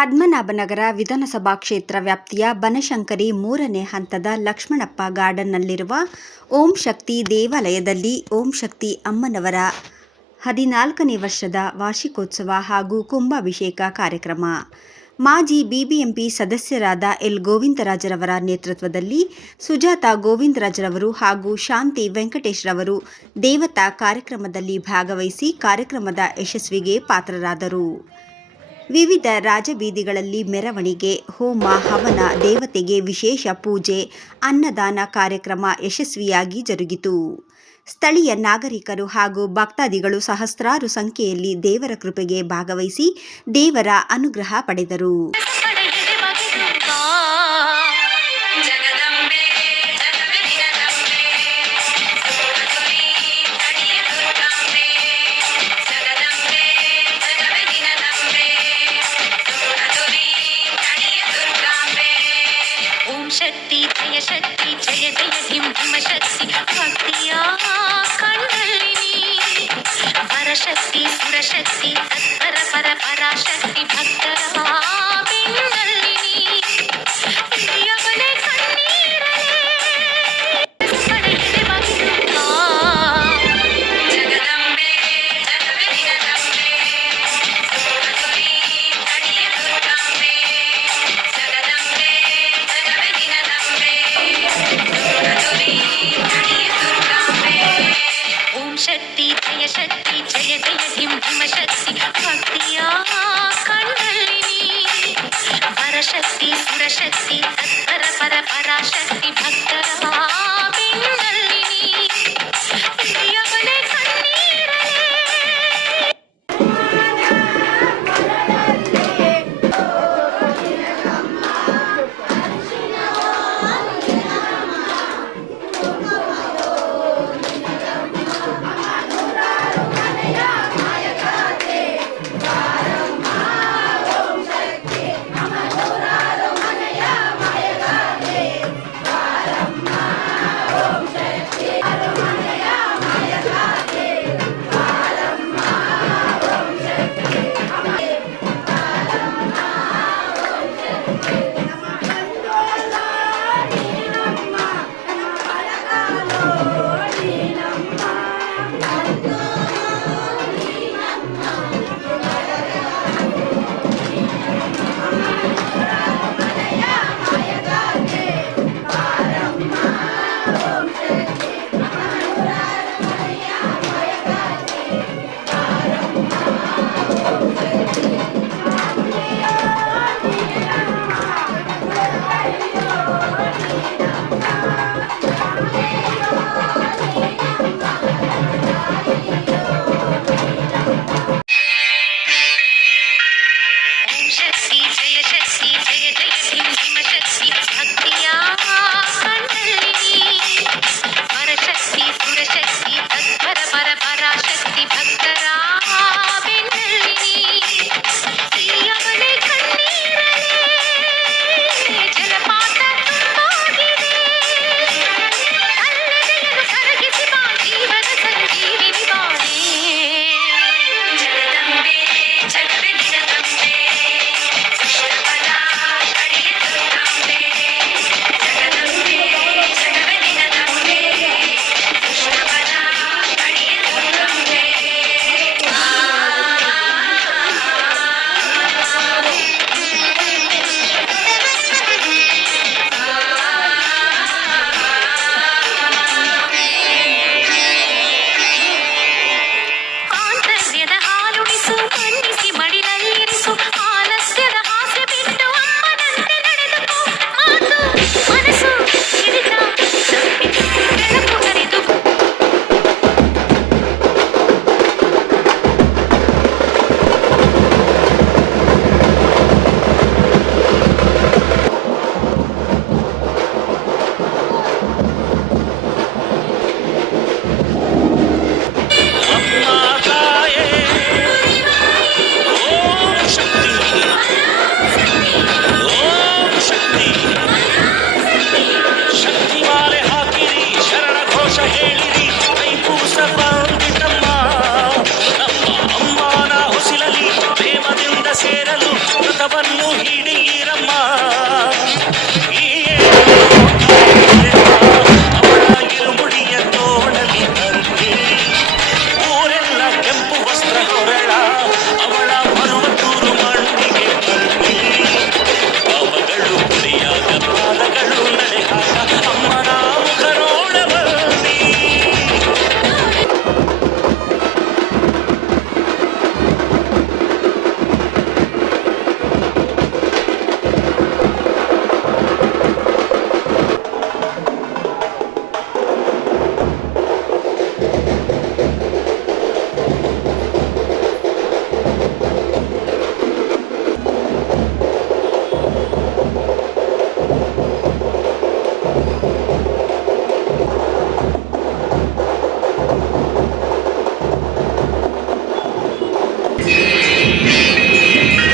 ಪದ್ಮನಾಭನಗರ ವಿಧಾನಸಭಾ ಕ್ಷೇತ್ರ ವ್ಯಾಪ್ತಿಯ ಬನಶಂಕರಿ 3ನೇ ಹಂತದ ಲಕ್ಷ್ಮಣಪ್ಪ ಗಾರ್ಡನ್‌ನಲ್ಲಿರುವ ಓಂ ಶಕ್ತಿ ದೇವಾಲಯದಲ್ಲಿ ಓಂ ಶಕ್ತಿ ಅಮ್ಮನವರ 14ನೇ ವರ್ಷದ ವಾರ್ಷಿಕೋತ್ಸವ ಹಾಗೂ ಕುಂಭಾಭಿಷೇಕ ಕಾರ್ಯಕ್ರಮ ಮಾಜಿ ಬಿಬಿಎಂಪಿ ಸದಸ್ಯರಾದ ಎಲ್ ಗೋವಿಂದರಾಜರವರ ನೇತೃತ್ವದಲ್ಲಿ ಸುಜಾತ ಗೋವಿಂದರಾಜರವರು ಹಾಗೂ ಶಾಂತಿ ವೆಂಕಟೇಶ್ರವರು ದೇವತಾ ಕಾರ್ಯಕ್ರಮದಲ್ಲಿ ಭಾಗವಹಿಸಿ ಕಾರ್ಯಕ್ರಮದ ಯಶಸ್ವಿಗೆ ಪಾತ್ರರಾದರು. ವಿವಿಧ ರಾಜಬೀದಿಗಳಲ್ಲಿ ಮೆರವಣಿಗೆ, ಹೋಮ ಹವನ, ದೇವತೆಗೆ ವಿಶೇಷ ಪೂಜೆ, ಅನ್ನದಾನ ಕಾರ್ಯಕ್ರಮ ಯಶಸ್ವಿಯಾಗಿ ಜರುಗಿತು. ಸ್ಥಳೀಯ ನಾಗರಿಕರು ಹಾಗೂ ಭಕ್ತಾದಿಗಳು ಸಹಸ್ರಾರು ಸಂಖ್ಯೆಯಲ್ಲಿ ದೇವರ ಕೃಪೆಗೆ ಭಾಗವಹಿಸಿ ದೇವರ ಅನುಗ್ರಹ ಪಡೆದರು. ಶಕ್ತಿ ಜಯ ಶಕ್ತಿ ಜಯ ಜಯ ಧಿಂ ಧಿಮ ಶಕ್ತಿ ಭಕ್ತಿಯ ಕಣ್ಣಲ್ಲಿ ಪರಶಕ್ತಿ ಸುರಶಕ್ತಿ ತತ್ಪರ ಪರ ಪರಾಶಕ್ತಿ ಭಕ್ತರ ಬೆನ್ನಲ್ಲಿ ಪ್ರಿಯವಳೆ ಕಣ್ಣೀರಲೇ ಪಡೆಯದೆ ಬಗೆಯುತ್ತ ಜಗದಂಬೆ ಜಗವೆನಿನದಂಬೆ ಸುರಸುರಿ ತಡಿಯ ದುರ್ಗಾಂಬೆ ಜಗದಂಬೆ ಓಂ ಶಕ್ತಿ ಜಯ ಶಕ್ತಿ ಜಯ ಜಯ ಧಿಂ ಧಿಮ ಶಕ್ತಿ ಭಕ್ತಿಯ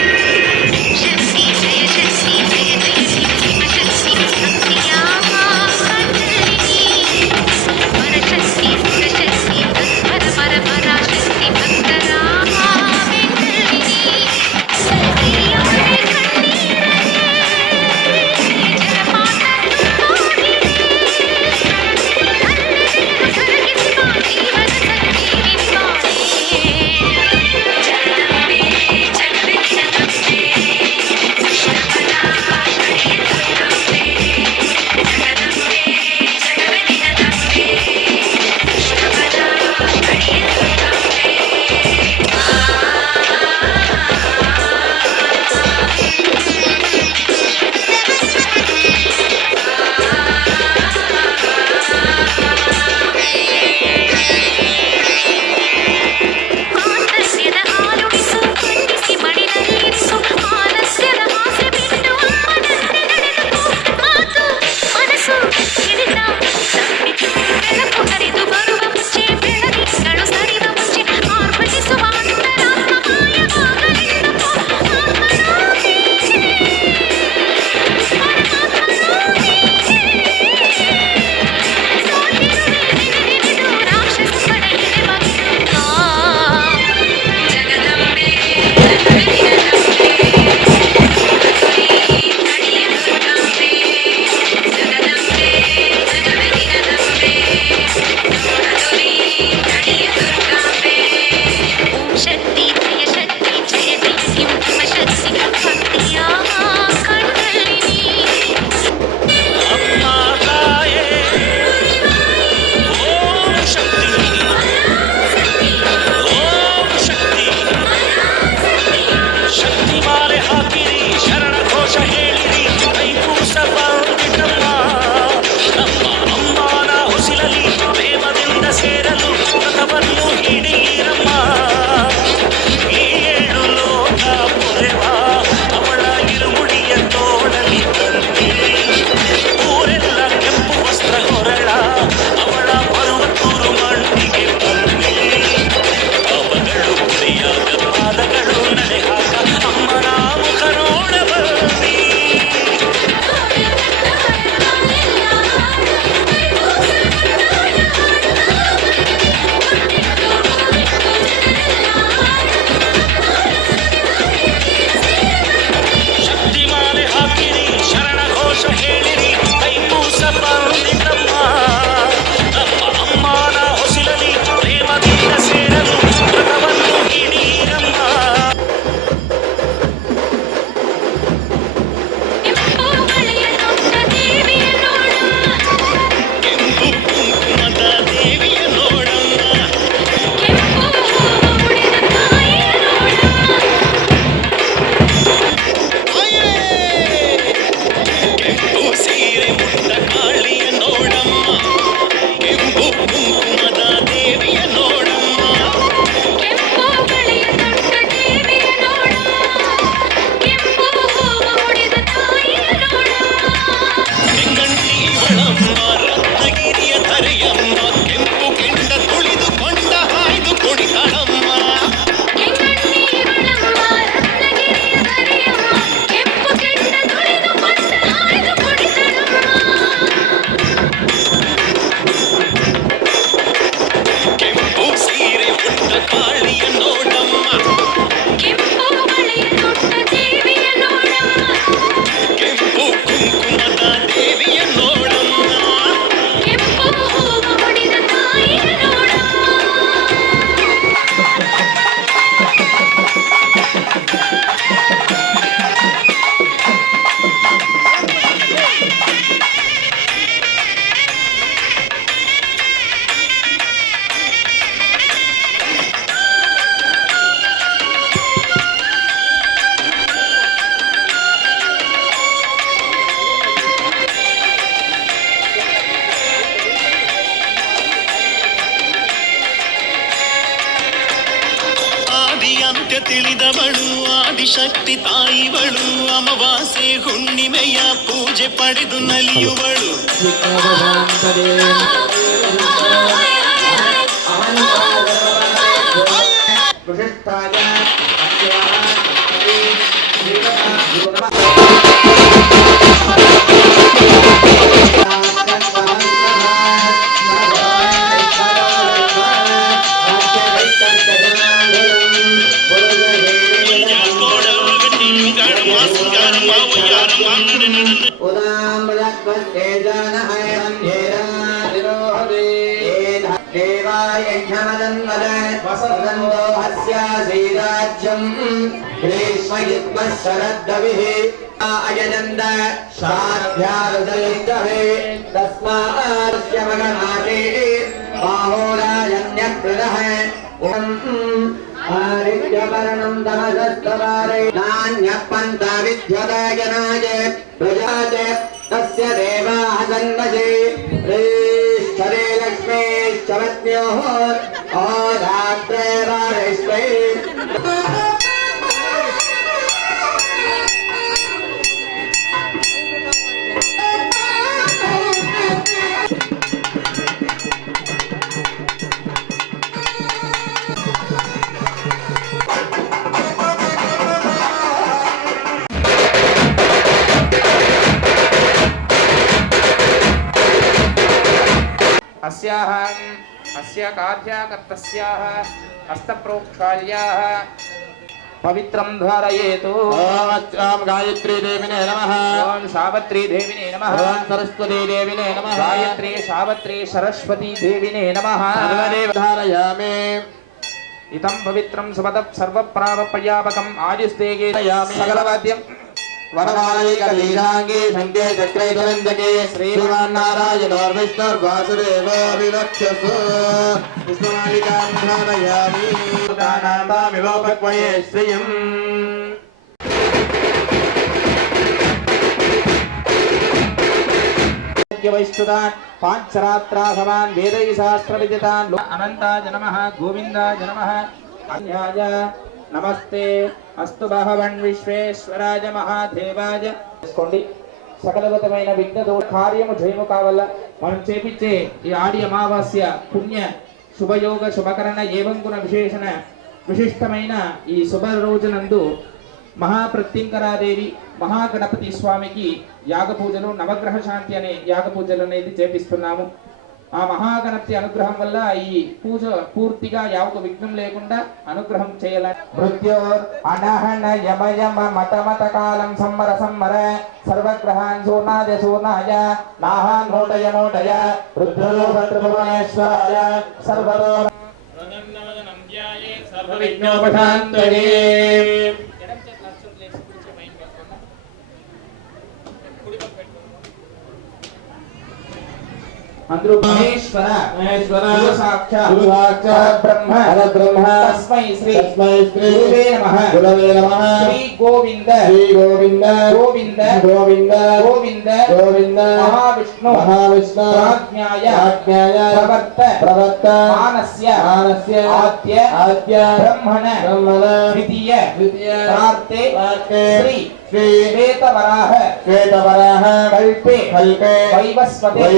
शक्ति जय शक्ति जय जय शिवशक्ति भक्त्या कण्डलिनी वरशक्ति सुरशक्ति तत्पर पर पराशक्ति भक्तरामेन्दलिनी अय्यप्पने कण्णीरले जलपात ತುಂಬೋದಿನಿ ತಿಳಿದವಳು ಆದಿಶಕ್ತಿ ತಾಯಿವಳು ಅಮಾವಾಸ್ಯೆ ಹುಣ್ಣಿಮೆಯ ಪೂಜೆ ಪಡೆದು ನಲಿಯುವಳು अयनंद शाध्यारुदलिंगवे तस्मास्य मगनाथे बाहोराजन्यकृतः आरित्यवरणं तमसस्तवारे नान्यपन्था विद्युदायनाय प्रजाच तस्य देवाः सन्वशे श्रीश्वरे लक्ष्मीश्च पत्न्योः अहोरात्रे वारेश्वरे अस्य कार्याकर्तस्याः हस्तप्रोक्षाल्याः पवित्रं धारयेतु। ओम गायत्री देविने नमः। ओम सावित्री देविने नमः। ओम सरस्वती देविने नमः। गायत्री सावित्री सरस्वती देविने नमः। सर्वदेव धारयामि। इदं पवित्रं सुपदं सर्वप्रावपर्यापकम् आदिस्तेगे सकलवाद्यं वरमालिकलीलांगे शंके चक्रे तुरंजके श्रीमान्नारायणोर्विष्णुर्वासुदेवो विवक्षसु विष्णुमालिकां धारयामि दानान्तामिवोपक्वये श्रियम् वैष्णुदान पांचरात्रा समान वेदै शास्त्र विदितान अनंताय नमः गोविंदाय नमः अन्याय नमस्ते अस्तु भगवन् विश्वेश्वराय महादेवाय చేసుకోండి సకలవిధమైన విఘ్నదోష కార్యము జయము కావాల మనం చేపించే ఈ ఆడి అమావాస్య పుణ్య శుభయోగ శుభకరణ ఏవం గుణ విశేషణ విశిష్టమైన ఈ శుభ రోజునందు మహాప్రత్యంకరాదేవి మహాగణపతి స్వామికి యాగ పూజలు నవగ్రహ శాంతి అనే యాగ పూజలు అనేది చేపిస్తున్నాము ఆ మహాగణపతి అనుగ్రహం వల్ల ఈ పూజ పూర్తిగా యావక విఘ్నం లేకుండా అనుగ్రహం చేయాలని మృత్యోర్ అనహన యమ యమ మత మత కాలం సంవర సంవర సర్వగ్రహాన్ సూర్ణాయ సూర్ణాయ నాహాన్ నోటయ నోటయ రుద్రలోకత్రిభువనేశ్వరాయ సర్వదో నమః ధ్యాయే సర్వ విఘ్నోపశాంతయే अंदरू महेश्वर गुरु साक्षात् ब्रह्म तस्मै श्री गुरुवे नमः श्री गोविंद गोविंद महाविष्णु आज्ञाय प्रवर्त मानस्य आद्य ब्रह्मण द्वितीय प्रार्थे श्री श्वेतवराह कल्पे वैवस्वते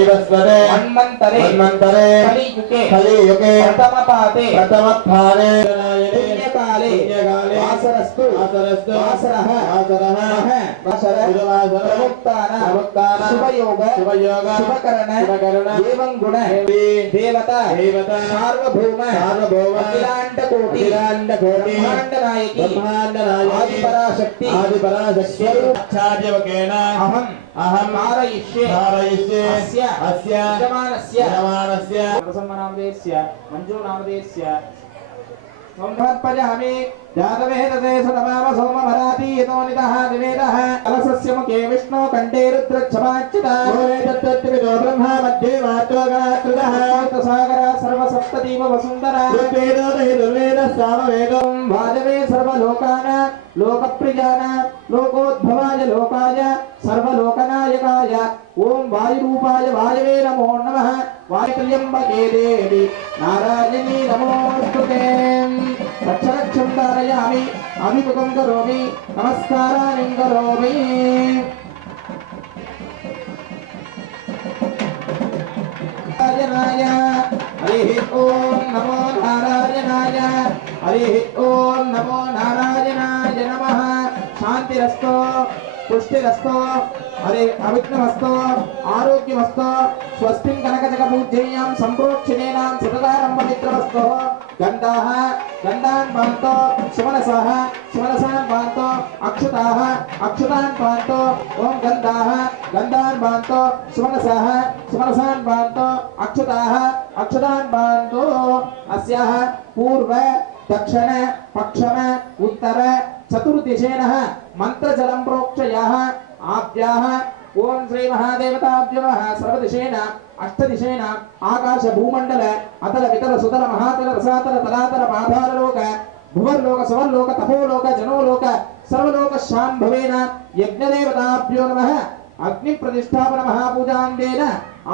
मन्वन्तरे कलियुगे प्रथमपादे पुण्यकाले वासरस्तु वासरः प्रमुक्तानां शुभयोग शुभकरण एवं गुण देवता सार्वभौम अखिलाण्डकोटि ब्रह्माण्ड नायकी आदिपराशक्ति स्वरूपाचार्यवकेन अहं कारयिष्ये अस्य यजमानस्य प्रसन्ननामदेस्य मञ्जुनामदेस्य संपर्पयामि जातवेदते सुतमाम सोमभराति यतोनितः दिवेदः अलसस्य मुखे विष्णु कण्ठे रुद्रच्छमाच्युता गोवेदत्तत्विदो ब्रह्मा मध्ये वातोगात्रुदः सागर सर्वसप्ततीव वसुन्धरा ऋग्वेदो वेदो सामवेदो वाजवे सर्वलोकानां लोकप्रियानां लोकोद्भवाय लोकाय सर्वलोकनायकाय ओम वायुरूपाय वायवे नमो नमः वायुत्र्यम्बके देवी नारायणी नमोस्तुते चक्षुं धारयामि अभिमुखं करोमि नमस्काराणि करोमि नारायणाय हरिः ओम नमो नारायणाय हरिः ओम नमो नारायणाय नमः शांतिरस्तो पुष्टिरस्तो हरे अविघ्नमस्तो आरोग्यमस्तो स्वस्तिं कनकजगपूज्येयां सम्प्रोक्षिणेनां सततारं पवित्रमस्तो गन्धाः गन्धान् पान्तो सुमनसः सुमनसान् पान्तो अक्षताः अक्षतान् पान्तो ॐ गन्धाः गन्धान् पान्तो सुमनसः सुमनसान् पान्तो अक्षताः अक्षतान् पान्तो अस्याः पूर्व दक्षिण पश्चिम उत्तर चतुर्दिशेनः मंत्रजलं प्रोक्षयाः आभ्याः ओम श्री महादेवताभ्यो नमः सर्वदिशेन अष्टदिशेन आकाश भूमंडल अतल वितल सुतल महातल रसातल तलातल पाताल लोक भुवर्लोक सुवर्लोक तपोलोक जनोलोक सर्वलोक शाम्भवेन यज्ञदेवताभ्यो नमः अग्नि प्रतिष्ठापन महापूजान्तेन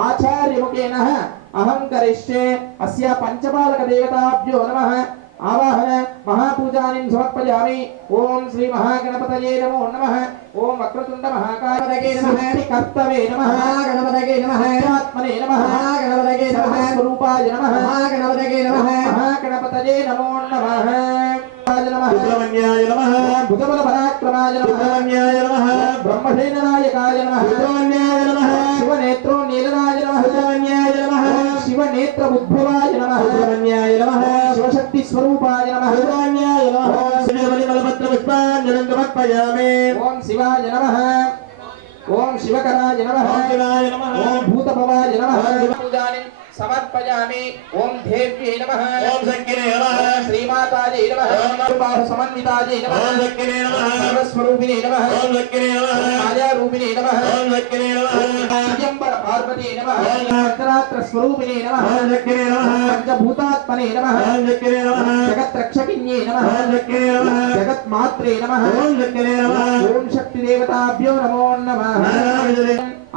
आचार्य मुखेन अहं करिष्ये अस्य पंचपालक देवताभ्यो नमः आवाहन महापूजानिं समर्पयामि ओम श्री महागणपतये नमो नमः ओम वक्रतुंड महाकाय नमः कर्तवे नमः महागणपतये नमः आत्मने नमः महागणपतये नमः स्वरूपाय नमः महागणपतये नमः महागणपतये नमो नमः सुब्रह्मण्याय नमः भुजबल पराक्रमाय नमः सुब्रह्मण्याय नमः ब्रह्मसेनानायकाय नमः सुब्रह्मण्याय नमः शिवनेत्रो नीलराय नमः सुब्रह्मण्याय नमः शिवनेत्र उद्भवाय नमः सुब्रह्मण्याय नमः शिवशक्ति स्वरूपाय नमः सुब्रह्मण्याय नमः श्रीबलिबलभद्र पुष्पाञ्जलिं समर्पयामि ओम शिवाय नमः ओम शिवकराय नमः ओम शिवाय नमः ओम भूतभवाय नमः पूजानि समर्पयामि ओम देव्यै नमः ओम शक्तिने नमः श्रीमातायै नमः ओम बाहु समन्वितायै नमः ओम शक्तिने नमः सर्वस्वरूपिणे नमः ओम शक्तिने नमः मायारूपिणे नमः ओम शक्तिने नमः अयंबर पार्वती नमः ओम अन्तरात्र स्वरूपिणे नमः ओम शक्तिने नमः पंचभूतात्मने नमः ओम शक्तिने नमः जगत् रक्षकिन्ये नमः ओम शक्तिने नमः जगत् मात्रे नमः ओम शक्तिने नमः ओम शक्ति देवताभ्यो नमो नमः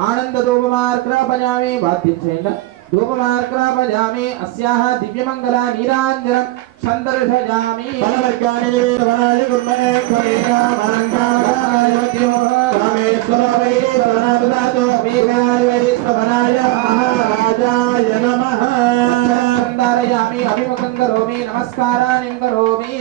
आनंद दोपमार्ग्रापयामि वाद्यं चेन्न धूपमार्ग्रापयामि अस्याः दिव्यमंगला नीराञ्जनं सन्दर्शयामि फलवर्गाणि देवनाय कुर्महे खमेना माङ्गाय वद्यो रामेश्वर वै सर्वनामदातो मेघाय वै सर्वनाय महाराजाय नमः सन्दारयामि अभिमुखं करोमि नमस्काराणि करोमि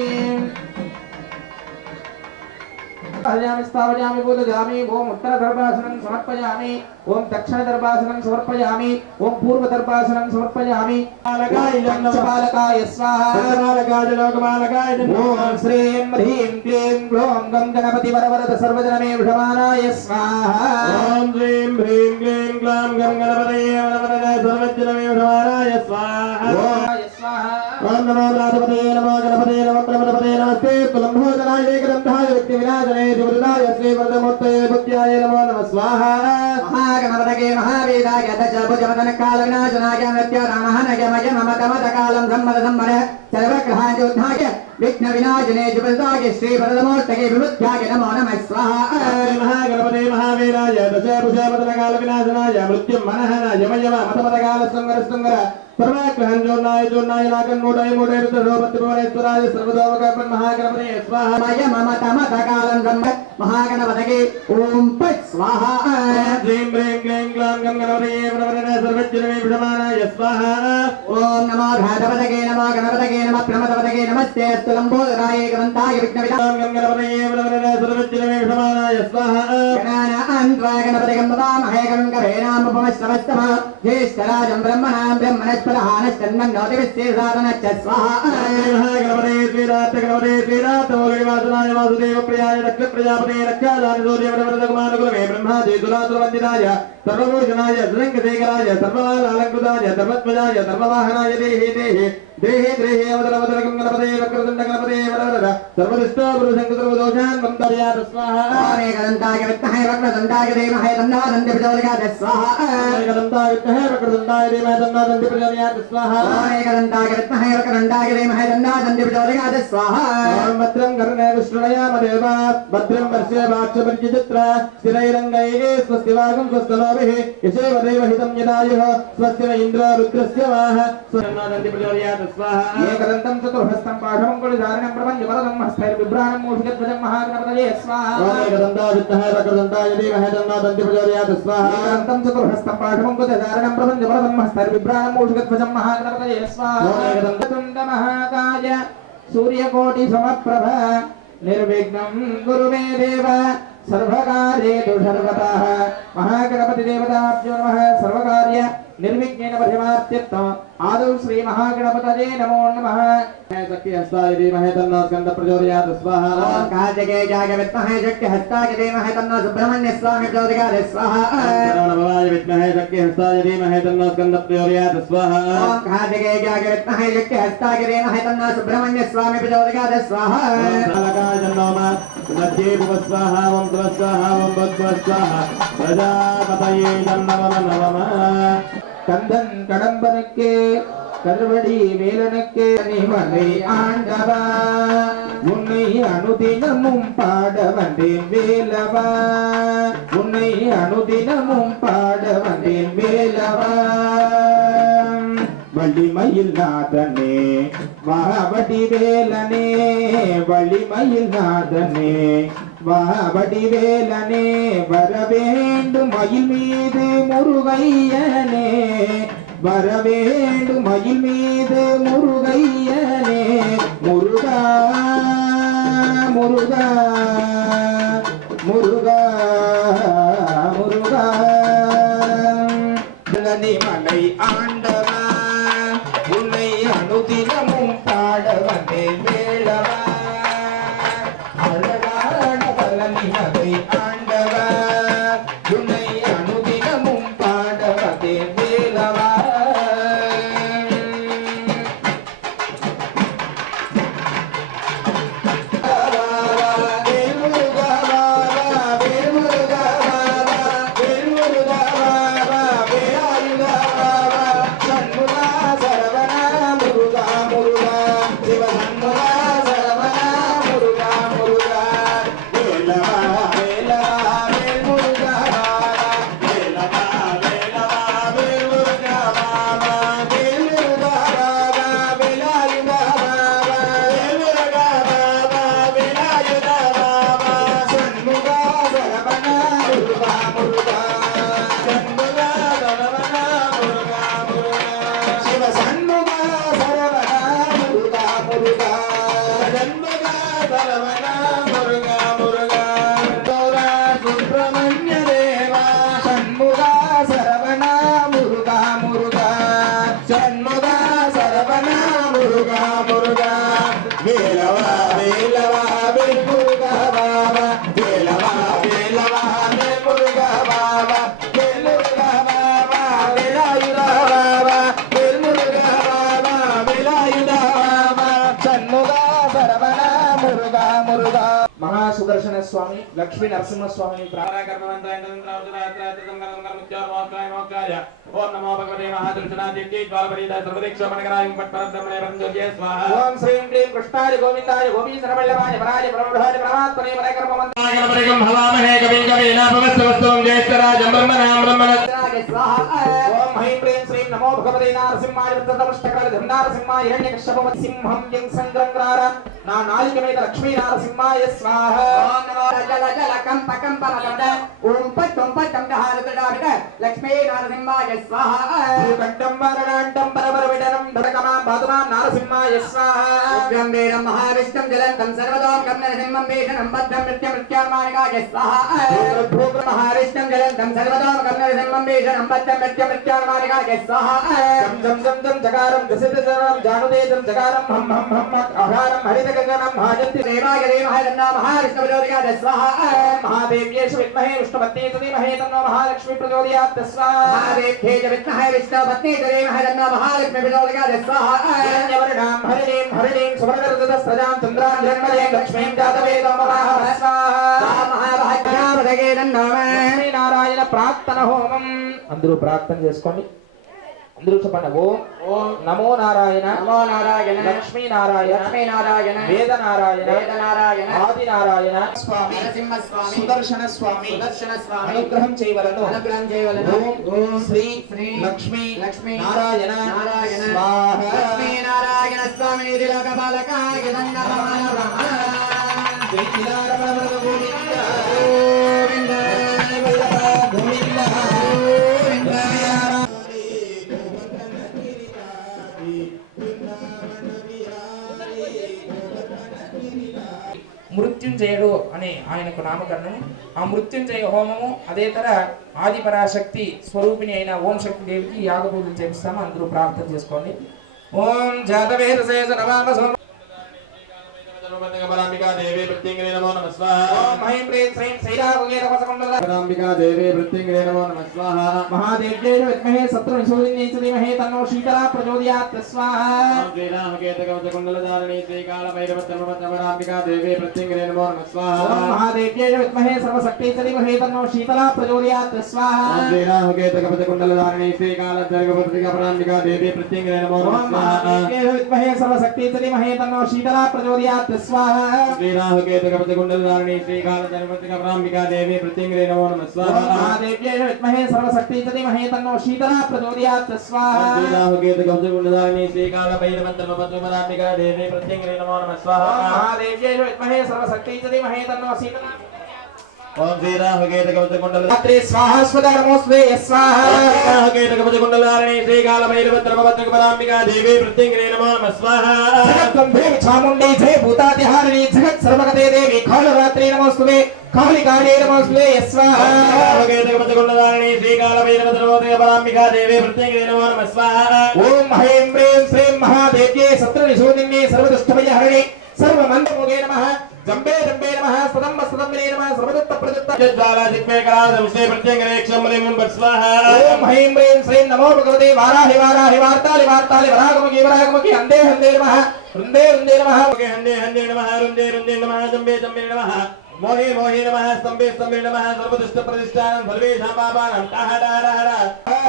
हरियामि स्थापयामि बोधयामि ओम उत्तर दर्भासनं समर्पयामि ओम दक्षिण दर्भासनं समर्पयामि ओम पूर्व दर्भासनं समर्पयामि बालकाय स्वाहा बालकाय लोकबालकाय ओम श्रीं ह्रीं क्लीं ग्लौं गं गणपति वरवरद सर्वजनमे विषमानाय स्वाहा ओम श्रीं ह्रीं क्लीं ग्लौं गं गणपतये वरवरद सर्वजनमे विषमानाय स्वाहा ओम नमो राधपतये नमो गणपतये नमो प्रमदपतये नमस्ते कुलम्भोजनाय एकदन्ताय विघ्नविनाशने दिवदाय श्री वरदमूर्तये बुद्ध्याय नमो नमः स्वाहा महागणपतये महावेदाय दशभुजमदन कालविनाशनाय नृत्यारामहनयमय ममतमतकालं सम्मद सम्मद सर्वग्रहायोद्धाय विघ्नविनाशने दिवदाय श्री वरदमूर्तये बुद्ध्याय नमो नमः स्वाहा महागणपतये महावेदाय दशभुजमदन कालविनाशनाय मृत्युं मनहनाय मय ममतमतकाल संगर सर्वग्रहं जोर्नाय लाकन मोडाय रुद्रोपति भुवनेश्वराय सर्वदोमकर्पण महागणपतये स्वाहा मय ममतमतकालं सम्मद महागणपतये ओम पट स्वाहा ह्रीं ह्रीं क्लीं ग्लौं गं गणपतये वरवरद सर्वजनमे विषमानाय स्वाहा ओम नमो राधपतये नमो गणपतये नमः प्रमदपतये नमस्ते स्तुलंबोदराय गणपताय विघ्नविनाशाय गं गणपतये वरवरद सर्वजनमे विषमानाय स्वाहा गणानान्त्वा गणपतयं नमामहे गं करेणामुपमश्रवस्तम ज्येष्ठराजं ब्रह्मणां ब्रह्मणस्पदहानश्चन्मन्नोतिविश्वेसादनश्च स्वाहा गणपतये श्रीरात मोगरिवासनाय वासुदेव प्रियाय रक्ष प्रजापते रक्षादानि सूर्यवरवरदकुमारकुलमे ब्रह्मादि दुरासुरवन्दिताय सर्वभूषणाय श्रीरङ्गशेखराय सर्वकालालङ्कृताय धर्मध्वजाय धर्मवाहनाय देहे अवतरवतरकं गणपतये वक्रतुण्ड गणपतये वरवरद सर्वदुष्टोपरुशङ्करदोषान् वन्दर्यात् स्वाहा एकदन्ताय विद्महे वक्रतुण्डाय धीमहि तन्नो दन्ति प्रचोदयात् स्वाहा एकदन्ताय विद्महे विद्महे वक्रतुण्डाय धीमहि तन्नो दन्ति प्रचोदयात् स्वाहा एकदन्ताय विद्महे वक्रतुण्डाय धीमहि तन्नो दन्ति प्रचोदयात् स्वाहा ओम भद्रं कर्णे विष्णुयामदेवात् भद्रं वर्षेवाक्षपरिचित्र स्थिरैरङ्गैः स्वस्तिवागं स्वस्तनोभिः यशेव देवहितं यदायुः स्वस्य न इन्द्रो रुद्रस्य वाह तन्नो दन्ति प्रचोदयात् स्वाहा एकदन्तं चतुर्हस्तं पाठमङ्गलधारणं प्रपञ्चवरदं हस्तैर्बिभ्राणं मूषिकध्वजं महागणपतये स्वाहा एकदन्ताय विद्महे वक्रतुण्डाय धीमहि तन्नो दन्ति प्रचोदयात् स्वाहा एकदन्तं चतुर्हस्तं पाठमङ्गलधारणं प्रपञ्चवरदं हस्तैर्बिभ्राणं मूषिकध्वजं महागणपतये स्वाहा एकदन्तं महाकाय सूर्यकोटि समप्रभ निर्विघ्नं कुरु मे देव सर्वकार्येषु सर्वतः महागणपति देवताभ्यो नमः सर्वकार्य निर्विघ्नेन परिमार्त्यर्थम् आदौ श्री महागणपतये नमो नमः शक्तिहस्ताय धीमहि तन्नो स्कन्दः प्रचोदयात् स्वाहा कार्तिकेयाय विद्महे शक्तिहस्ताय धीमहि तन्नो सुब्रह्मण्य स्वामी प्रचोदयात् स्वाहा भवाय विद्महे शक्तिहस्ताय धीमहि तन्नो स्कन्दः प्रचोदयात् स्वाहा कार्तिकेयाय विद्महे शक्तिहस्ताय धीमहि तन्नो सुब्रह्मण्य स्वामी प्रचोदयात् स्वाहा कालकाय जन्मोमा मध्ये भुवस्वाहा ओम स्वाहा ओम स्वाहा प्रजापतये जन्मम கந்தன் கடம்பனுக்கு கருவடி வேலனுக்கு நிமலை ஆண்டவா உன்னை அனுதினமும் பாட வந்தேன் வேலவா உன்னை அனுதினமும் பாட வந்தேன் வேலவா வள்ளிமயில் நாதனே வாவடி வேலனே வள்ளிமயில் நாதனே வாவடி வேலனே வரவேண்டும் மயில் மீது முருகையனே வரவேண்டும் மயில் மீது முருகையனே முருகா முருகா முருகா முருகா மலை ஆண்டவா உன்னை அனுதினமும் பாட வந்தேன் வேளவா அழகான பழனி மலை ஆண்டவா உன்னை அனுதினமும் பாட வந்தேன் வேளவா महासुदर्शन स्वामी लक्ष्मी नरसिंह स्वामी ओम नमो भगवते महादर्शनादित्ये द्वारपरिदाय सर्वदीक्षामणकराय पट्टपरब्रह्मणे परमज्योतिये स्वाहा ओम श्रीं क्लीं कृष्णाय गोविन्दाय गोपीशरवल्लभाय वराय परमोधाय परमात्मने परकर्मवन्ताय गणपतिगं भवामहे कविं कवीनाभवस्तवस्तुं ज्येष्ठराजं ब्रह्मणां ब्रह्मणस्याय स्वाहा ओम ह्रीं क्लीं श्रीं नमो भगवते नारसिंहाय वृद्धतमष्टकल धन्नारसिंहाय हिरण्यकश्यप सिंहं यं संग्रंग्रार ना नालिकमेत लक्ष्मी नारसिंहाय स्वाहा ओम नमो जल जल कंप कंप मदद ओम पट कंदहारकडाविद लक्ष्मी नारसिंहाय स्वाहा कंठं वरणांतं परवरविडनं धरकमां भातुमां नारसिंहाय स्वाहा उग्रं वीरं महाविष्णुं जलन्तं सर्वदों कर्णनसिंहं भीषणं बद्धं मृत्युमृत्युर्मानिकाय स्वाहा रुद्रभूग्र महाविष्णुं जलन्तं सर्वदों कर्णनसिंहं भीषणं बद्धं मृत्युमृत्युर्मानिकाय स्वाहा जम जम जम जगारं दसितजनं जानुदेजं जगारं हम आहारं हरितगगनं भाजन्ति देवाय देवः तन्नो महाविष्णु प्रचोदयात् स्वाहा महादेव्येषु विद्महे विष्णुपत्नी धीमहि तन्नो महालक्ष्मी प्रचोदयात् स्वाहा महादेव्ये च विद्महे विष्णुपत्नी धीमहि तन्नो महालक्ष्मी प्रचोदयात् स्वाहा हिरण्यवर्णां हरिणीं सुवर्णरजतस्रजां चन्द्रां हिरण्मयीं लक्ष्मीं जातवेदं स्वाहा महाभाग्यावदगे तन्नो లక్ష్మీనారాయణ ప్రార్థన హోమం అందరూ ప్రార్థన చేసుకోండి అందరూ చెప్పండి. ఓం నమో నారాయణ నమో నారాయణ లక్ష్మీ నారాయణ లక్ష్మీ నారాయణ వేద నారాయణ వేద నారాయణ ఆది నారాయణ స్వామి నరసింహ స్వామి సుదర్శన స్వామి సుదర్శన స్వామి అనుగ్రహం చేయవలను. అనుగ్రహం చేయవలను. ఓం శ్రీ శ్రీ లక్ష్మీ లక్ష్మీ నారాయణ నారాయణ స్వాహ. లక్ష్మీ నారాయణ స్వామి దిలక బాలకాయ దండమాన బ్రహ్మ శ్రీ కిలారమణ గోవింద గోవింద వల్లభ గోవింద గోవింద మృత్యుంజయుడు అని ఆయనకు నామకరణం. ఆ మృత్యుంజయ హోమము అదే తర ఆది పరాశక్తి స్వరూపిణి అయిన ఓం శక్తి దేవికి యాగ పూజలు చేపిస్తాము. అందరూ ప్రార్థన చేసుకోండి. ఓం జాతవేదసే నమామ పరాంబికా దేవి ప్రత్యంగిరే నమో నమః స్వాహా. ఓం హ్రీం హ్రీం శ్రీం శ్రీరామగే నమః పరాంబికా దేవి ప్రత్యంగిరే నమో నమః స్వాహా. మహాదేవ్యై విద్మహే శత్రునిషూదిన్యై ధీమహి తన్నో శీతలా ప్రచోదయాత్ స్వాహా. ఓం శ్రీరామకేతకవచకుండలధారిణీ శ్రీకాళభైరవతర్మపద్మపరాంబికా దేవి ప్రత్యంగిరే నమో నమః స్వాహా. ఓం మహాదేవ్యై విద్మహే సర్వశక్తై ధీమహి తన్నో శీతలా ప్రచోదయాత్ స్వాహా. ఓం శ్రీరామకేతకవచకుండలధారిణీ శ్రీకాళభైరవతర్మపద్మపరాంబికా దేవి ప్రత్యంగిరే నమో నమః ఓం స్వాహా. మహాదేవ్యై విద్మహే సర్వశక్తై ధీమహి తన్నో శీతలా ప్రచోదయాత్ స్వాహా. శ్రీరామకేతకవచకుండలధారిణీ శ్రీకాళభైరవతర్మపద్మపరాంబికా దేవి ప్రత్యంగిరే నమో నమః స్వాహా. మహాదేవ్యై విద్మహే సర్వశక్తై ధీమహి తన్నో శీతలా ప్రచోదయాత్ స్వాహా. శ్రీరామకేతకవచకుండలధారిణీ శ్రీకాళభైరవతర్మపద్మపరాంబికా దేవి ప్రత్యంగిరే నమో నమః స్వాహా. మహాదేవ్యై విద్మహే సర్వశక్తై ధీమహి తన్నో శీతలా ఓం శ్రీరామకేతకవచకుండల రాత్రి స్వాహా స్వదా నమోస్తే స్వాహా. కేతకవచకుండలధారిణీ శ్రీకాళభైరవతర్మపద్మపరాంబికా దేవి ప్రత్యంగిరే నమో నమః స్వాహా. జగద్గంభే చాముండీ జయ భూతాతిహారిణి జగత్ సర్వగతే దేవి కాళరాత్రి నమోస్తుతే కాళికాళే నమోస్తుతే స్వాహా. కేతకవచకుండలధారిణీ శ్రీకాళభైరవతర్మపద్మపరాంబికా దేవి ప్రత్యంగిరే నమో నమః స్వాహా. ఓం హ్రీం హ్రీం శ్రీం మహాదేవ్యే శత్రునిషూదిన్యే సర్వదుష్టభయహరిణి సర్వమంత్రముగే నమః జంబే జంబే నమః సదంబ సదంబే నమః సర్వదత్త ప్రదత్త జ్వాలాజిత్మేకరాజంశే ప్రత్యంగిరే క్షమలిం స్వాహా. ఓం హ్రీం హ్రీం శ్రీం నమో భగవతే వారాహి వారాహి వార్తాలి వార్తాలి వరాగముఖి వరాగముఖి అందే హందే నమః వృందే వృందే నమః హందే హందే నమః రుందే రుందే నమః జంబే జంబే నమః మోహే మోహే నమః స్తంభే స్తంభే నమః సర్వదుష్ట ప్రతిష్టానం సర్వేషాం పాపానాం టహ టహ టహ.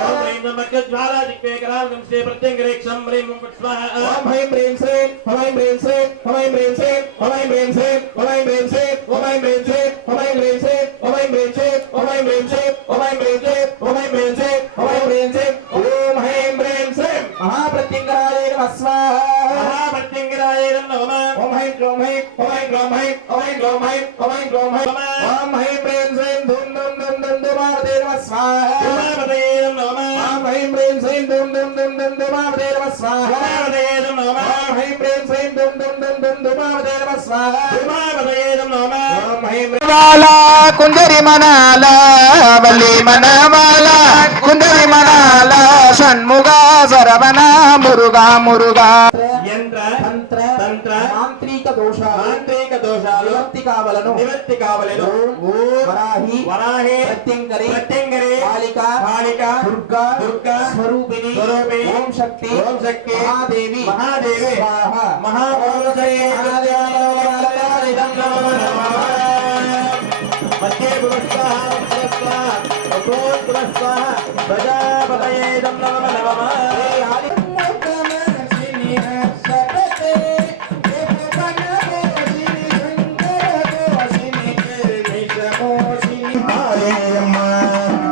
ఓం హ్రీం నమః జ్వాలాజిత్మేకరాజంశే ప్రత్యంగిరే క్షమలిం స్వాహా. ఓం హ్రీం హ్రీం శ్రీం హ్రీం హ్రీం శ్రీం హ్రీం హ్రీం శ్రీం హ్రీం హ్రీం శ్రీం హ్రీం హ్రీం శ్రీం హ్రీం హ్రీం శ్రీం హ్రీం హ్రీం శ్రీం హ్రీం హ్రీం శ్రీం హ్రీం హ్రీం శ్రీం హ్రీం హ్రీం శ్రీం హ్రీం హ్రీం శ్రీం హ్రీం హ్రీం శ్రీం ఓం హ్రీం హ్రీం శ్రీం మహాప్రత్యంగరాయ నమః స్వాహా. మహాప్రత్యంగిరాయ నమః. ఓం హ్రీం క్రోం హ్రీం హ్రీం క్రోం హ్రీం హ్రీం క్రోం హ్రీం హ్రీం క్రోం హ్రీం ఓం హ్రీం హ్రీం శ్రీం ధూమ్ ధూమ్ ధూమ్ ధూమ్ ధూమావతే నమః స్వాహా. ఉమాపతయే నమః. ఓం హ్రీం హ్రీం శ్రీం ధూమ్ ధూమ్ ధూమ్ ధూమ్ ధూమావతే నమః స్వాహా. ఉమాపతయే నమః. ఓం హ్రీం హ్రీం శ్రీం ధూమ్ ధూమ్ ధూమ్ ధూమ్ ధూమావతే నమః స్వాహా. ఉమాపతయే నమః. ఓం హ్రీం వాలా కుందరి మనాల వల్లి మనవాల కుందరి మనాల షణ్ముగ సరవణ మురుగా మురుగా యంత్ర తంత్ర తంత్ర మాంత్రిక దోషాలు మాంత్రిక దోషాలు నివర్తి కావలను నివర్తి కావలెను. వరాహి వరాహే ప్రత్యంకరి ప్రత్యంగరే కాళిక కాళిక దుర్గా దుర్గా స్వరూపిణి స్వరూపిణి ఓం శక్తి ఓం శక్తి మహాదేవి మహాదేవి స్వాహ మహామౌలజయే మధ్యే పురస్వాహ పురస్వాహ అపోన్ పురస్వాహ ప్రజాపతయే నమః నమః.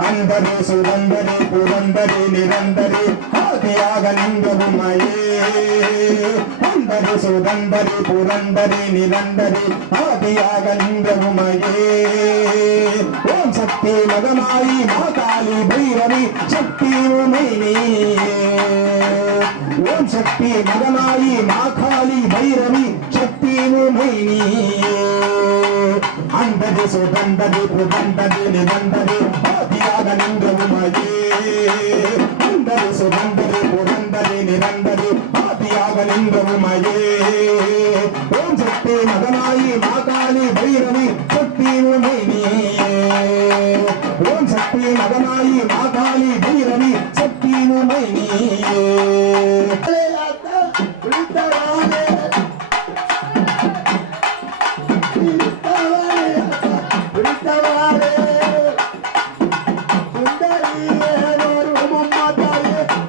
అందరి సురందరి పురందరి నిరందరి ఆదియాగలింగముమయే అందరి సురందరి పురందరి నిరందరి ఆదియాగలింగముమయే ఓం శక్తి మగమాయి మా కాళీ భైరవి శక్తి ఉమైని ఓం శక్తి మగమాయి మా కాళీ భైరవి శక్తి ఉమైని అందరి సుగంధరి పుగంధరి నిరందరి ఆదియాగలింగముమయే అందరి సుగంధరి పురందరి నిరందరి ఆదియాగలింగముమయే ఓం శక్తి మగమాయి మా కాళీ భైరవి శక్తి ఉమైని ఓం శక్తి మగమాయి మా కాళీ భైరవి శక్తి ఉమైని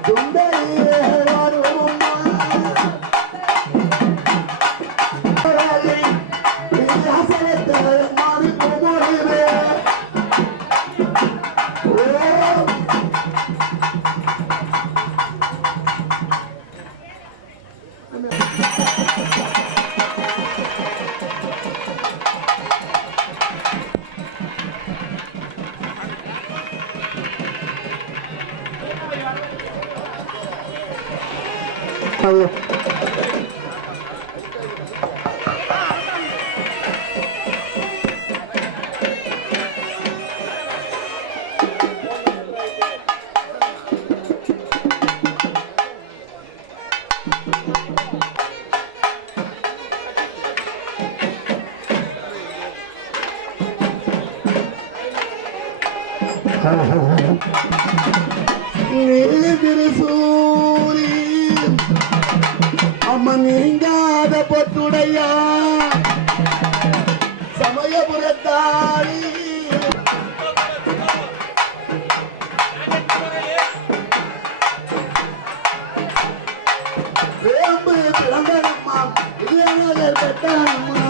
సుందరి ನಾವು ನೀದಿರಿಸೂರಿ ಅಮ್ಮ ನಿಂಗಾದ ಪೊತ್ತುಡಯ್ಯ ಸಮಯ ಬುರದ್ದಾಳಿ பிறந்தனம்மா இது பெற்றனம்மா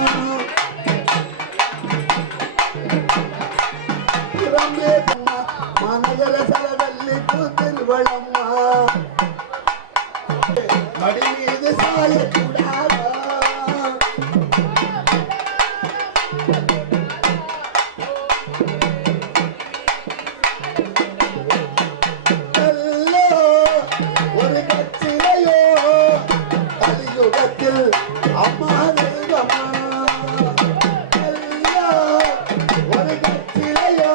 ಮಾನಗರ ಸ್ಥಳದಲ್ಲಿ ಕೂತಿರುವಳಮ್ಮ ಮಡಿ ಮೀದೆ ಸಾಯ ಕೂಡಾರ ಎಲ್ಲೋ ஒரு கச்சிலையோ கலியுகத்தில் அம்மா தெய்வமா ಎಲ್ಲೋ ஒரு கச்சிலையோ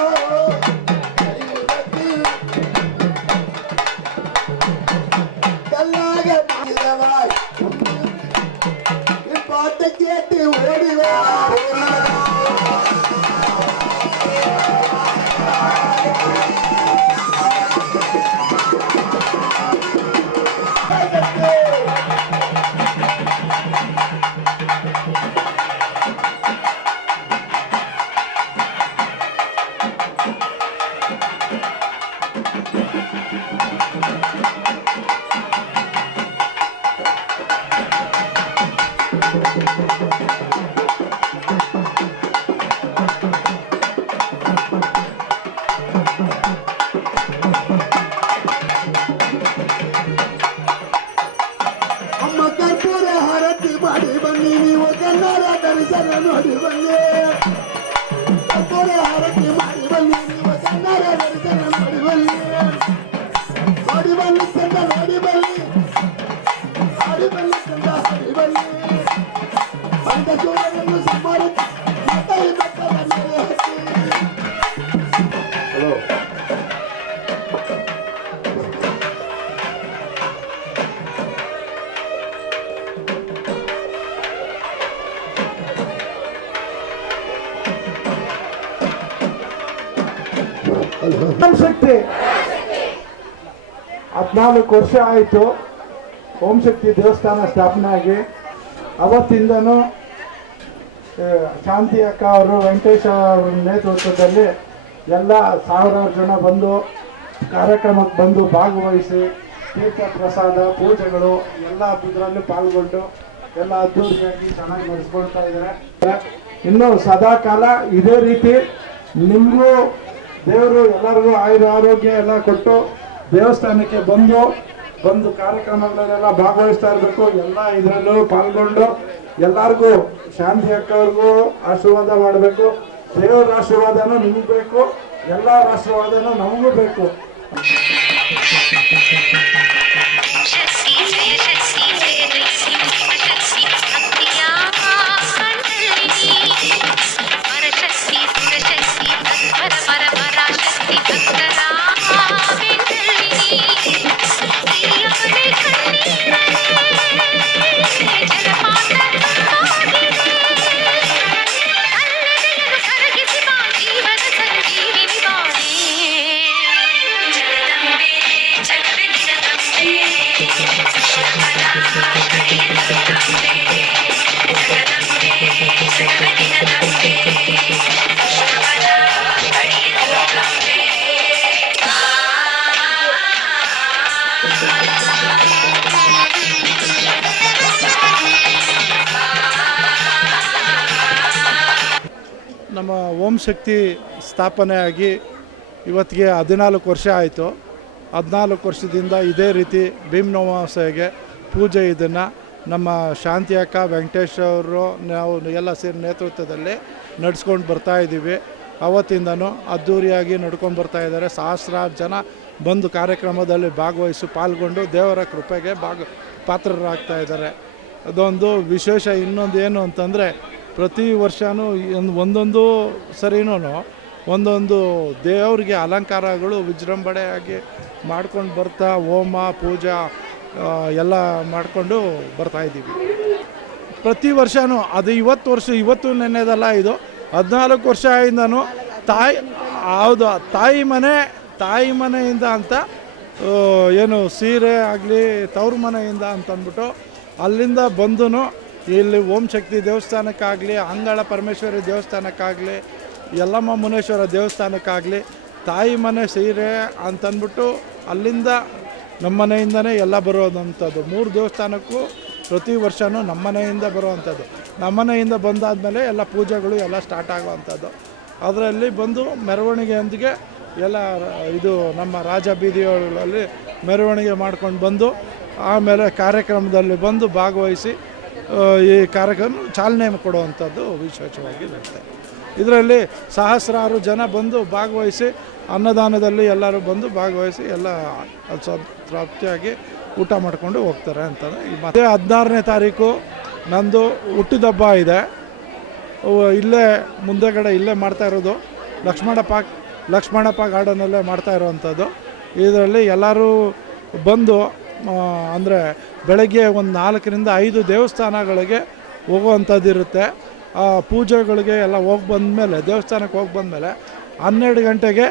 பாட்டை கேட்டு ஓடிவா ಅಮ್ಮ ಕರ್ಪೂರ ಹಾರತಿ ಮಾಡಿ ಬನ್ನಿ ನೀವು ಕನ್ನಡ ದರ್ಶನ ನೋಡಿ ಬನ್ನಿ ಕರ್ಪೂರ ಹಾರತಿ ಮಾಡಿ ಬನ್ನಿ ನೀವು ಕನ್ನಡ ದರ್ಶನ ನೋಡಿ ಬನ್ನಿ ನೋಡಿ ಬನ್ನಿ ಚಂದ ನೋಡಿ ಬನ್ನಿ ಹಾಡಿ ಬನ್ನಿ ಚಂದ ಹಾಡಿ ಬನ್ನಿ ಬಂದ ಚೂಡನ್ನು ಸಂಬಾರಿ ಮತ್ತೆ ಬೆಟ್ಟದ ಮೇಲೆ ಹತ್ತಿ ಹಲೋ ಓಂ ಶಕ್ತಿ 14 ವರ್ಷ ಆಯಿತು ಓಂ ಶಕ್ತಿ ದೇವಸ್ಥಾನ ಸ್ಥಾಪನೆ ಆಗಿ. ಅವತ್ತಿಂದನೂ ಶಾಂತಿ ಅಕ್ಕ ಅವರು ವೆಂಕಟೇಶ ಅವರ ನೇತೃತ್ವದಲ್ಲಿ ಎಲ್ಲ ಸಾವಿರಾರು ಜನ ಬಂದು ಕಾರ್ಯಕ್ರಮಕ್ಕೆ ಬಂದು ಭಾಗವಹಿಸಿ ತೀರ್ಥ ಪ್ರಸಾದ ಪೂಜೆಗಳು ಎಲ್ಲ ಇದರಲ್ಲಿ ಪಾಲ್ಗೊಂಡು ಎಲ್ಲ ಅದ್ದೂರಿಯಾಗಿ ಚೆನ್ನಾಗಿ ನಡೆಸ್ಕೊಳ್ತಾ ಇದ್ದಾರೆ. ಇನ್ನು ಸದಾ ಕಾಲ ಇದೇ ರೀತಿ ನಿಮಗೂ ದೇವರು ಎಲ್ಲರಿಗೂ ಆರೋಗ್ಯ ಎಲ್ಲ ಕೊಟ್ಟು ದೇವಸ್ಥಾನಕ್ಕೆ ಬಂದು ಕಾರ್ಯಕ್ರಮಗಳನ್ನೆಲ್ಲ ಭಾಗವಹಿಸ್ತಾ ಇರಬೇಕು. ಎಲ್ಲ ಇದರಲ್ಲೂ ಪಾಲ್ಗೊಂಡು ಎಲ್ಲರಿಗೂ ಶಾಂತಿ ಅಕ್ಕವ್ರಿಗೂ ಆಶೀರ್ವಾದ ಮಾಡಬೇಕು. ದೇವರ ಆಶೀರ್ವಾದನೂ ನಿಮ್ಗೆ ಬೇಕು, ಎಲ್ಲರ ಆಶೀರ್ವಾದನೂ ನಮಗೂ ಬೇಕು. ಶಕ್ತಿ ಜಯ ಶಕ್ತಿ ಜಯ ಶಕ್ತಿ ಶಕ್ತಿ ಭಕ್ತಿಯ ಕಂಡಲಿನಿ ಪರಶಕ್ತಿ ಸುರಶಕ್ತಿ ತತ್ಪರ ಪರ ಪರಾಶಕ್ತಿ ಭಕ್ತರ ಬೆಂದಲಿನಿ ಪ್ರಿಯವಳೆ ಕಣ್ಣೀರನೆ ಜಲಪಾತ ತುಂಬೋಗಿದೆ ಅಲ್ಲದೆಯರು ಕರಗಿಸಿ ಬಾ ಜೀವನ ಸಂಜೀವಿನಿ ಬಾಳೆ ಜಗದಂಬೆ ಜಗವೆನಿನ ತಂಬೆ ಕೃಷ್ಣಪದ ಕಡೆಯ ತಂಬೆ ಜಗದಂಬೆ ಜಗವೆನಿನ ತಂಬೆ ಕೃಷ್ಣಪದ ಕಡೆಯ ತಂಬೆ ನಮ್ಮ ಓಂ ಶಕ್ತಿ ಸ್ಥಾಪನೆ ಆಗಿ ಇವತ್ತಿಗೆ 14 ವರ್ಷ ಆಯಿತು. 14 ವರ್ಷದಿಂದ ಇದೇ ರೀತಿ ಭೀಮನವಾಸೆಗೆ ಪೂಜೆ ಇದನ್ನು ನಮ್ಮ ಶಾಂತಿ ಅಕ್ಕ ವೆಂಕಟೇಶ್ ಅವರು ನಾವು ಎಲ್ಲ ಸೇರಿ ನೇತೃತ್ವದಲ್ಲಿ ನಡೆಸ್ಕೊಂಡು ಬರ್ತಾಯಿದ್ದೀವಿ. ಅವತ್ತಿಂದನೂ ಅದ್ಧೂರಿಯಾಗಿ ನಡ್ಕೊಂಡು ಬರ್ತಾಯಿದ್ದಾರೆ. ಸಹಸ್ರಾರು ಜನ ಬಂದು ಕಾರ್ಯಕ್ರಮದಲ್ಲಿ ಭಾಗವಹಿಸಿ ಪಾಲ್ಗೊಂಡು ದೇವರ ಕೃಪೆಗೆ ಪಾತ್ರರಾಗ್ತಾ ಇದ್ದಾರೆ. ಅದೊಂದು ವಿಶೇಷ. ಇನ್ನೊಂದು ಏನು ಅಂತಂದರೆ ಪ್ರತಿ ವರ್ಷವೂ ಒಂದೊಂದು ಸರಿನೂ ಒಂದೊಂದು ದೇವರಿಗೆ ಅಲಂಕಾರಗಳು ವಿಜೃಂಭಣೆಯಾಗಿ ಮಾಡ್ಕೊಂಡು ಬರ್ತಾ ಹೋಮ ಪೂಜಾ ಎಲ್ಲ ಮಾಡಿಕೊಂಡು ಬರ್ತಾಯಿದ್ದೀವಿ. ಪ್ರತಿ ವರ್ಷವೂ ಅದು ಇವತ್ತು ನೆನ್ನೆದಲ್ಲ, ಇದು 14 ವರ್ಷದಿಂದನೂ ಹೌದು ತಾಯಿ ಮನೆಯಿಂದ ಅಂತ ಏನು ಸೀರೆ ಆಗಲಿ ತವ್ರ ಮನೆಯಿಂದ ಅಂತಂದ್ಬಿಟ್ಟು ಅಲ್ಲಿಂದ ಬಂದು ಇಲ್ಲಿ ಓಂ ಶಕ್ತಿ ದೇವಸ್ಥಾನಕ್ಕಾಗಲಿ, ಅಂಗಳ ಪರಮೇಶ್ವರಿ ದೇವಸ್ಥಾನಕ್ಕಾಗಲಿ, ಯಲ್ಲಮ್ಮ ಮುನೇಶ್ವರ ದೇವಸ್ಥಾನಕ್ಕಾಗಲಿ ತಾಯಿ ಮನೆ ಸೀರೆ ಅಂತಂದ್ಬಿಟ್ಟು ಅಲ್ಲಿಂದ ನಮ್ಮ ಮನೆಯಿಂದನೇ ಎಲ್ಲ ಬರೋದಂಥದ್ದು. 3 ದೇವಸ್ಥಾನಕ್ಕೂ ಪ್ರತಿ ವರ್ಷವೂ ನಮ್ಮ ಮನೆಯಿಂದ ಬರುವಂಥದ್ದು. ನಮ್ಮ ಮನೆಯಿಂದ ಬಂದಾದಮೇಲೆ ಎಲ್ಲ ಪೂಜೆಗಳು ಎಲ್ಲ ಸ್ಟಾರ್ಟ್ ಆಗುವಂಥದ್ದು. ಅದರಲ್ಲಿ ಬಂದು ಮೆರವಣಿಗೆಯೊಂದಿಗೆ ಎಲ್ಲ ಇದು ನಮ್ಮ ರಾಜ ಬೀದಿಗಳಲ್ಲಿ ಮೆರವಣಿಗೆ ಮಾಡ್ಕೊಂಡು ಬಂದು ಆಮೇಲೆ ಕಾರ್ಯಕ್ರಮದಲ್ಲಿ ಬಂದು ಭಾಗವಹಿಸಿ ಈ ಕಾರ್ಯಕ್ರಮ ಚಾಲನೆ ಕೊಡುವಂಥದ್ದು ವಿಶೇಷವಾಗಿ ಇರುತ್ತೆ. ಇದರಲ್ಲಿ ಸಹಸ್ರಾರು ಜನ ಬಂದು ಭಾಗವಹಿಸಿ ಅನ್ನದಾನದಲ್ಲಿ ಎಲ್ಲರೂ ಬಂದು ಭಾಗವಹಿಸಿ ಎಲ್ಲ ತೃಪ್ತಿಯಾಗಿ ಊಟ ಮಾಡ್ಕೊಂಡು ಹೋಗ್ತಾರೆ ಅಂತಂದರೆ ಈ ಮತ್ತೆ 16ನೇ ತಾರೀಕು ನಂದು ಹುಟ್ಟಿದಬ್ಬ ಇದೆ. ಇಲ್ಲೇ ಮುಂದೆಗಡೆ ಇಲ್ಲೇ ಮಾಡ್ತಾ ಇರೋದು ಲಕ್ಷ್ಮಣಪ್ಪ ಗಾರ್ಡನಲ್ಲೇ ಮಾಡ್ತಾ ಇರೋವಂಥದ್ದು. ಇದರಲ್ಲಿ ಎಲ್ಲರೂ ಬಂದು ಅಂದರೆ ಬೆಳಗ್ಗೆ ಒಂದು 4ರಿಂದ 5 ದೇವಸ್ಥಾನಗಳಿಗೆ ಹೋಗುವಂಥದ್ದು ಇರುತ್ತೆ. ಆ ಪೂಜೆಗಳಿಗೆ ಎಲ್ಲ ದೇವಸ್ಥಾನಕ್ಕೆ ಹೋಗಿ ಬಂದಮೇಲೆ 12 ಗಂಟೆಗೆ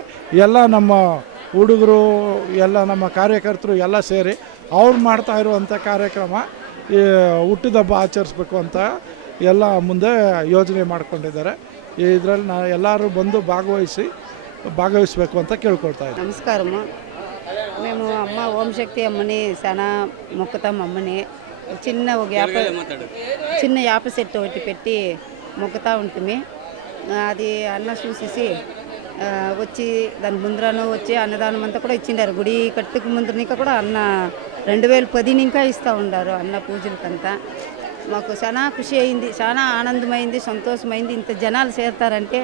ಎಲ್ಲ ನಮ್ಮ ಹುಡುಗರು ಎಲ್ಲ ನಮ್ಮ ಕಾರ್ಯಕರ್ತರು ಎಲ್ಲ ಸೇರಿ ಅವ್ರು ಮಾಡ್ತಾ ಇರುವಂಥ ಕಾರ್ಯಕ್ರಮ ಈ ಹುಟ್ಟಿದಬ್ಬ ಆಚರಿಸ್ಬೇಕು ಅಂತ ಎಲ್ಲ ಮುಂದೆ ಯೋಜನೆ ಮಾಡ್ಕೊಂಡಿದ್ದಾರೆ. ಇದರಲ್ಲಿ ಎಲ್ಲರೂ ಬಂದು ಭಾಗವಹಿಸಬೇಕು ಅಂತ కేಳ್ಕೊಳ್తా ఇద్దాం. నమస్కారము. మేము అమ్మ ఓం శక్తి అమ్మని చాలా మొక్కుతాం. అమ్మని చిన్న యాప సెట్ ఒకటి పెట్టి మొక్కుతూ ఉంటుంది. అది అన్న చూసేసి వచ్చి దాని ముందరను వచ్చి అన్నదానం అంతా కూడా ఇచ్చిండారు. గుడి కట్టుకు ముందరనిక కూడా అన్న 2010 ఇంకా ఇస్తూ ఉండారు అన్న పూజలకంతా. మాకు చాలా ఖుషి అయింది, చాలా ఆనందమైంది, సంతోషమైంది. ఇంత జనాలు చేరతారంటే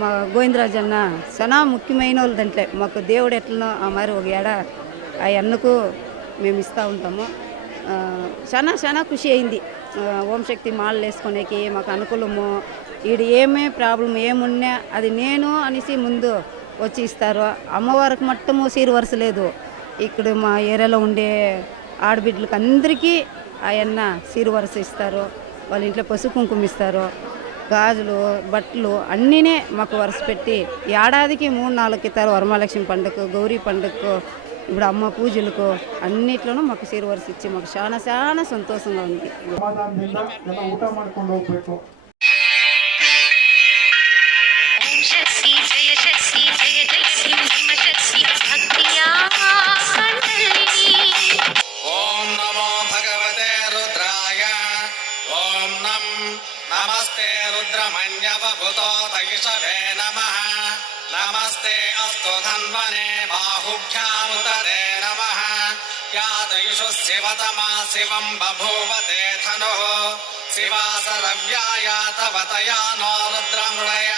మా గోవిందరాజు అన్న చాలా ముఖ్యమైన వాళ్ళు దాంట్లో. మాకు దేవుడు ఎట్లనో ఆ మరి ఒక ఏడ ఆ అన్నకు మేము ఇస్తూ ఉంటాము. చాలా ఖుషి అయింది. ఓం శక్తి మాలలు వేసుకునేకి మాకు అనుకూలము. ఈడు ఏమే ప్రాబ్లం ఏమున్నా అది నేను అనేసి ముందు వచ్చి ఇస్తారు. అమ్మవారికి మట్టము సీరు వరుస లేదు. ఇక్కడ మా ఏరియాలో ఉండే ఆడబిడ్డలకు అందరికీ ఆయన సీరు వరుస ఇస్తారు. వాళ్ళ ఇంట్లో పసుపు కుంకుమ ఇస్తారు, గాజులు బట్టలు అన్నీనే మాకు వరుస పెట్టి ఏడాదికి 3-4 ఇస్తారు. వరమహాలక్ష్మి పండుగకు, గౌరీ పండుగకు, ఇప్పుడు అమ్మ పూజలకు అన్నిట్లోనూ మాకు సీరు వరుస ఇచ్చి మాకు చాలా సంతోషంగా ఉంది. ಊಟ ಮಾಡ್ಕೊಂಡು ಹೋಗ್ಬೇಕು. ఓం నమో భగవతే రుద్రాయ. ఓం నమస్తే రుద్రమణ్యవభుతోతయిషవే నమః. నమస్తే అస్తు ధన్వనే బాహుభ్యాముతరే నమః. యాతయిషు శివతమా శివం బభూవతే ధనుః. శివాసరవ్యాయ తవతయా నో రుద్రమృళయ.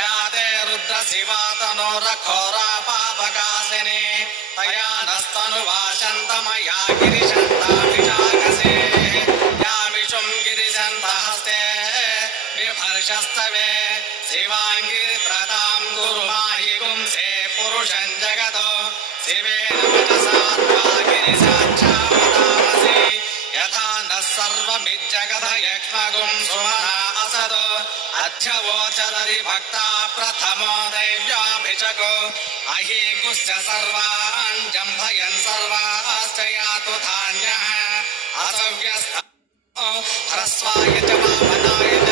యాతే రుద్ర శివాతనో రఘోరా పాపకాసిని. తయా నస్తనువాశంతమయా గిరిశంతాభిషాకసే. యామిషుం గిరిశంతహస్తే బిభర్షస్తవే. శివాంగిరి ప్రతాం గురుమాహి గుంసే పురుషం జగతో. శివేన వచసా త్వా గిరిశాచ్ఛావతామసి. యథా నః సర్వమిజ్జగత యక్ష్మగుం సుమనా అసదో. అధ్యవోచదరి భక్తా ప్రథమో దైవ్యాభిషకో. అహీగుశ్చ సర్వాన్ జంభయన్ సర్వాశ్చ యాతు ధాన్యః. అసవ్యస్థ హ్రస్వాయ చ వామనాయ చ